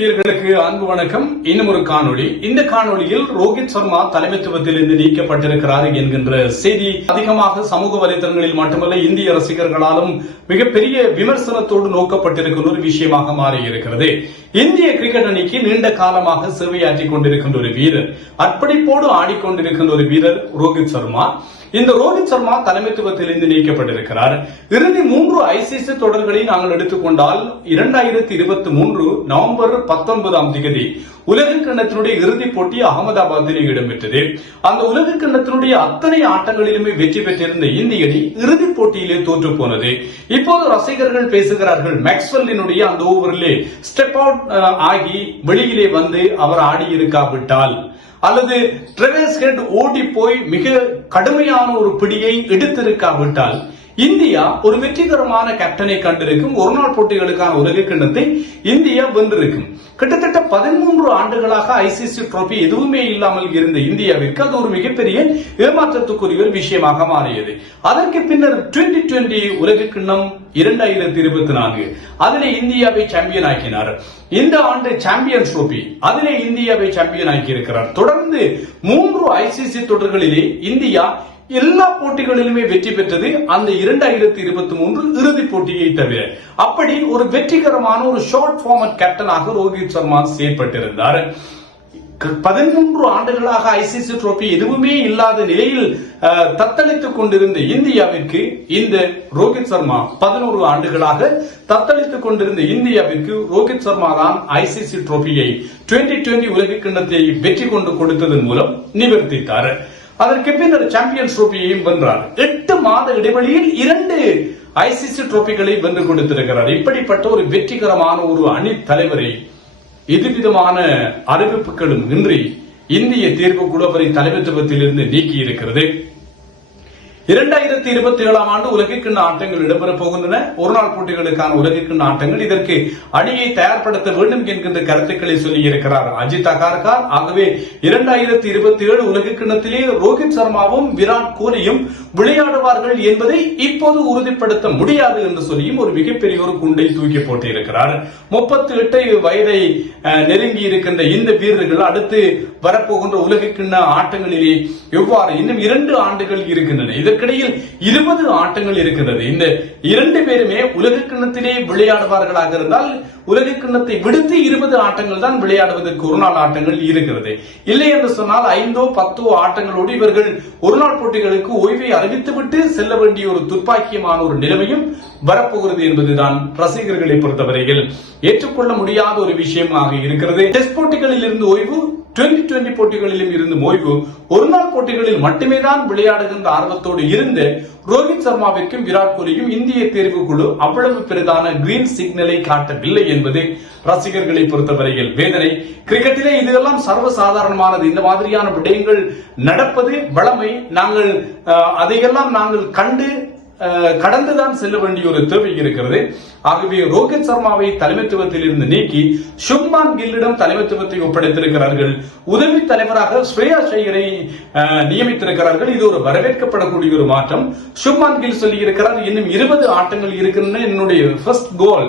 பிரியர்களுக்கு அன்பு வணக்கம். இன்னும் ஒரு காணொளி. இந்த காணொளியில் ரோஹித் சர்மா தலைமைத்துவத்தில் இருந்து நீக்கப்பட்டிருக்கிறார் என்கின்ற செய்தி அதிகமாக சமூக வலைதளங்களில் மட்டுமல்ல இந்திய ரசிகர்களாலும் மிகப்பெரிய விமர்சனத்தோடு நோக்கப்பட்டிருக்கின்ற ஒரு விஷயமாக மாறியிருக்கிறது. இந்திய கிரிக்கெட் அணிக்கு நீண்ட காலமாக சேவையாற்றிக் கொண்டிருக்கின்ற ஒரு வீரர், அர்ப்பணிப்போடு ஆடிக்கொண்டிருக்கின்ற ஒரு வீரர் ரோஹித் சர்மா. இந்த ரோஹித் சர்மா தலைமைத்துவத்திலிருந்து நீக்கப்பட்டிருக்கிறார். இறுதி 3 ஐசிசி தொடர்களை நாங்கள் எடுத்துக்கொண்டால் 2023 நவம்பர் 19 உலக கிண்ணத்தினுடைய இறுதிப் போட்டி அகமதாபாத்தில் இடம்பெற்றது. அந்த உலக கிண்ணத்தினுடைய அத்தனை ஆட்டங்களிலுமே வெற்றி பெற்றிருந்த இந்திய அணி இறுதிப் போட்டியிலே தோற்று போனது. இப்போது ரசிகர்கள் பேசுகிறார்கள், மேக்ஸ்வெல்லினுடைய அந்த ஓவரிலே ஸ்டெப் அவுட் ஆகி வெளியிலே வந்து அவர் ஆடி இருக்காவிட்டால் அல்லது டிரெவர்ஸ் ஹெட் ஓடி போய் மிக கடுமையான ஒரு பிடியை எடுத்திருக்காவிட்டால் இந்தியா ஒரு வெற்றிகரமான கேப்டனை கண்டிருக்கும். ஒருநாள் போட்டிகளுக்கான உலக கிண்ணத்தை இந்தியா வென்றிருக்கும். கிட்டத்தட்ட 13 ஆண்டுகளாக ஐசிசி டிராபி எதுவுமே இல்லாமல் இருந்த இந்தியாவிற்கு அது ஒரு மிகப்பெரிய ஏமாற்றத்துக்குரிய ஒரு விஷயமாக மாறியது. அதற்கு பின்னர் 2020 உலக கிண்ணம் 2024 அதிலே இந்தியாவை சாம்பியன் ஆக்கினார். இந்த ஆண்டு சாம்பியன்ஸ் டிராபி அதிலே இந்தியாவை சாம்பியன் ஆக்கி இருக்கிறார். தொடர்ந்து 3 ஐசிசி தொடர்களிலே இந்தியா எல்லா போட்டிகளிலுமே வெற்றி பெற்றது, அந்த 2023 இறுதிப் போட்டியை தவிர. அப்படி ஒரு வெற்றிகரமான ஒரு ஷார்ட் ஃபார்மட் கேப்டனாக ரோஹித் சர்மா செயல்பட்டிருந்தார். 13 ஆண்டுகளாக ஐசிசி டிராபி எதுவுமே இல்லாத நிலையில் தத்தளித்துக் கொண்டிருந்த இந்தியாவிற்கு இந்த ரோஹித் சர்மா 11 ஆண்டுகளாக தத்தளித்துக் கொண்டிருந்த இந்தியாவிற்கு ரோஹித் சர்மா தான் ஐசிசி டிராபியை 2020 உலக கிண்ணத்தை வெற்றி கொண்டு கொடுத்ததன் மூலம் நிவர்த்தித்தார். அதற்கு பின்னர் சாம்பியன்ஸ் டிராபியையும் வென்றார். 8 மாத இடைவெளியில் 2 ஐசிசி டிராபிகளை வென்று கொடுத்திருக்கிறார். இப்படிப்பட்ட ஒரு வெற்றிகரமான ஒரு அணி தலைவரை எதுவிதமான அறிவிப்புகளும் இன்றி இந்திய தேர்வுக்குழு அவரை தலைமைத்துவத்தில் இருந்து நீக்கி இருக்கிறது. 2027 ஆண்டு உலகக்கிண்ண ஆட்டங்கள் இடம்பெறப் போகின்றன. ஒருநாள் போட்டிகளுக்கான உலகக்கிண்ண ஆட்டங்கள். இதற்கு அணியை தயார்படுத்த வேண்டும் என்கின்ற கருத்துக்களை சொல்லி இருக்கிறார் அஜித் அகர்கர். ஆகவே 2027 உலகக்கிண்ணத்திலே ரோஹித் சர்மாவும் விராட் கோலியும் விளையாடுவார்கள் என்பதை இப்போது உறுதிப்படுத்த முடியாது என்று சொல்லியும் ஒரு மிகப்பெரிய ஒரு குண்டை தூக்கி போட்டிருக்கிறார். 38 வயதை நெருங்கி இருக்கின்ற இந்த வீரர்கள் அடுத்து வரப்போகின்ற உலகக்கிண்ண ஆட்டங்களிலே எவ்வாறு இன்னும் 2 ஆண்டுகள் இருக்கின்றன. இதற்கிடையில் 20 ஆட்டங்கள் இருக்கின்றது. இந்த 2 பேருமே உலக கிண்ணத்திலே விளையாடுவார்களாக இருந்தால் உலக கிண்ணத்தை விடுத்து 20 ஆட்டங்கள் தான் விளையாடுவதற்கு ஒருநாள் ஆட்டங்கள் இருக்கிறது. இல்லை என்று சொன்னால் 5 10 ஆட்டங்களோடு இவர்கள் ஒருநாள் போட்டிகளுக்கு ஓய்வை அறிவித்துவிட்டு செல்ல வேண்டிய ஒரு துர்ப்பாக்கியமான ஒரு நிலைமையும் வரப்போகிறது என்பதுதான் ரசிகர்களை பொறுத்தவரையில் ஏற்றுக்கொள்ள முடியாத ஒரு விஷயமாக இருக்கிறது. டெஸ்ட் போட்டிகளில் இருந்து ஓய்வு, 2020 போட்டிகளிலும் இருந்து ஓய்வு, ஒருநாள் போட்டிகளில் மட்டுமே தான் விளையாடுகின்ற ஆர்வத்தோடு இருந்த ரோஹித் சர்மாவிற்கும் விராட் கோலியும் இந்திய தேர்வுக்குழு அவ்வளவு பெரிதான கிரீன் சிக்னலை காட்டவில்லை என்பது ரசிகர்களை பொறுத்தவரையில் வேதனை. கிரிக்கெட்டிலே இதெல்லாம் சர்வசாதாரணமானது. இந்த மாதிரியான விடயங்கள் நடப்பது வளமை. அதையெல்லாம் நாங்கள் கடந்துதான் செல்ல வேண்டிய ஒரு தேவை இருக்கிறது. ஆகவே ரோஹித் சர்மாவை தலைமைத்துவத்தில் இருந்து நீக்கி சுப்மான் கில்லிடம் தலைமைத்துவத்தை ஒப்படைத்திருக்கிறார்கள். உதவி தலைவராக ஸ்ரேயாஸ் ஐயரை நியமித்திருக்கிறார்கள். இது ஒரு வரவேற்கப்படக்கூடிய ஒரு மாற்றம். சுப்மான் கில் சொல்லி இருக்கிறார், இன்னும் 20 ஆட்டங்கள் இருக்கின்றன. என்னுடைய ஃபர்ஸ்ட் கோல்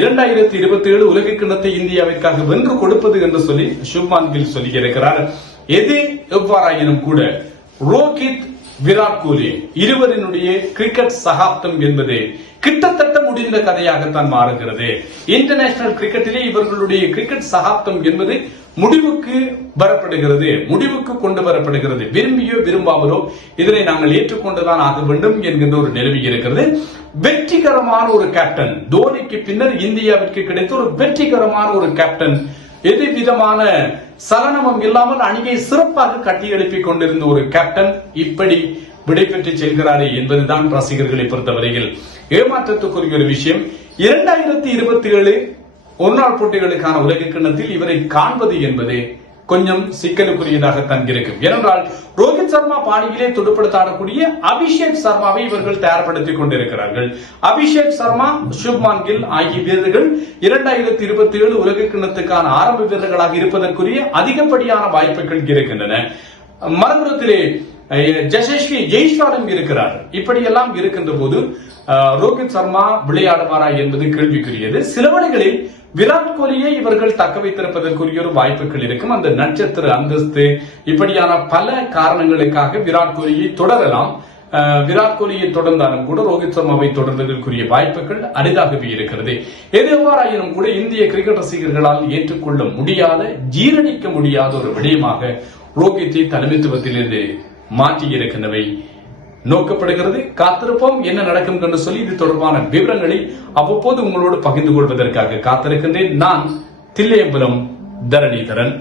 2027 உலக கிண்ணத்தை இந்தியாவிற்காக வென்று கொடுப்பது என்று சொல்லி சுப்மான் கில் சொல்லி இருக்கிறார். எது எவ்வாறாயினும் கூட ரோஹித் விராட் கோலி இருவரினுடைய கிரிக்கெட் சகாப்தம் என்பது கிட்டத்தட்ட முடிந்த கதையாகத்தான் மாறுகிறது. இன்டர்நேஷனல் கிரிக்கெட்டிலே இவர்களுடைய கிரிக்கெட் சகாப்தம் என்பது முடிவுக்கு கொண்டு வரப்படுகிறது. விரும்பியோ விரும்பாமலோ இதனை நாங்கள் ஏற்றுக்கொண்டுதான் ஆக வேண்டும் என்கின்ற ஒரு நிலவி இருக்கிறது. வெற்றிகரமான ஒரு கேப்டன், தோனிக்கு பின்னர் இந்தியாவிற்கு கிடைத்த ஒரு வெற்றிகரமான ஒரு கேப்டன், எது விதமான சலனமும் இல்லாமல் அணியை சிறப்பாக கட்டியெழுப்பிக் கொண்டிருந்த ஒரு கேப்டன் இப்படி விடைபெற்று செல்கிறாரே என்பதுதான் ரசிகர்களை பொறுத்தவரையில் ஏமாற்றத்துக்குரிய ஒரு விஷயம். 2027 ஒருநாள் போட்டிகளுக்கான உலக கிண்ணத்தில் இவரை காண்பது என்பது கொஞ்சம் சிக்கலுக்குரியதாகத்தான் இருக்கும். ஏனென்றால் ரோஹித் சர்மா பாணியிலே துடுப்படுத்தாடக்கூடிய அபிஷேக் சர்மாவை இவர்கள் தயார்படுத்திக் கொண்டிருக்கிறார்கள். அபிஷேக் சர்மா, சுப்மான் கில் ஆகிய வீரர்கள் 2027 உலக கிண்ணத்துக்கான ஆரம்ப வீரர்களாக இருப்பதற்குரிய அதிகப்படியான வாய்ப்புகள் இருக்கின்றன. மறுபுறத்திலே ஜெயஸ்ரீ ஜெய்ஸ்வாலும் இருக்கிறார். இப்படியெல்லாம் இருக்கின்ற போது ரோஹித் சர்மா விளையாடுவாரா என்பது கேள்விக்குரியது. சில வேளைகளில் விராட் கோலியை இவர்கள் தக்க வைத்திருப்பதற்குரிய ஒரு வாய்ப்புகள் இருக்கும். அந்த நட்சத்திர அந்தஸ்து இப்படியான பல காரணங்களுக்காக விராட் கோலியை தொடரலாம். விராட் கோலியை தொடர்ந்தாலும் கூட ரோஹித் சர்மாவை தொடர்வதற்குரிய வாய்ப்புகள் அரிதாகவே இருக்கிறது. எதுவாறாயினும் கூட இந்திய கிரிக்கெட் ரசிகர்களால் ஏற்றுக்கொள்ள முடியாத, ஜீரணிக்க முடியாத ஒரு விடயமாக ரோஹித்தை தலைமைத்துவத்திலிருந்து மாற்றியிருக்கின்றவை நோக்கப்படுகிறது. காத்திருப்போம் என்ன நடக்கும் என்று சொல்லி இது தொடர்பான விவரங்களை அவ்வப்போது உங்களோடு பகிர்ந்து கொள்வதற்காக காத்திருக்கின்றேன். நான் தில்லையம்பலம் தரணிதரன்.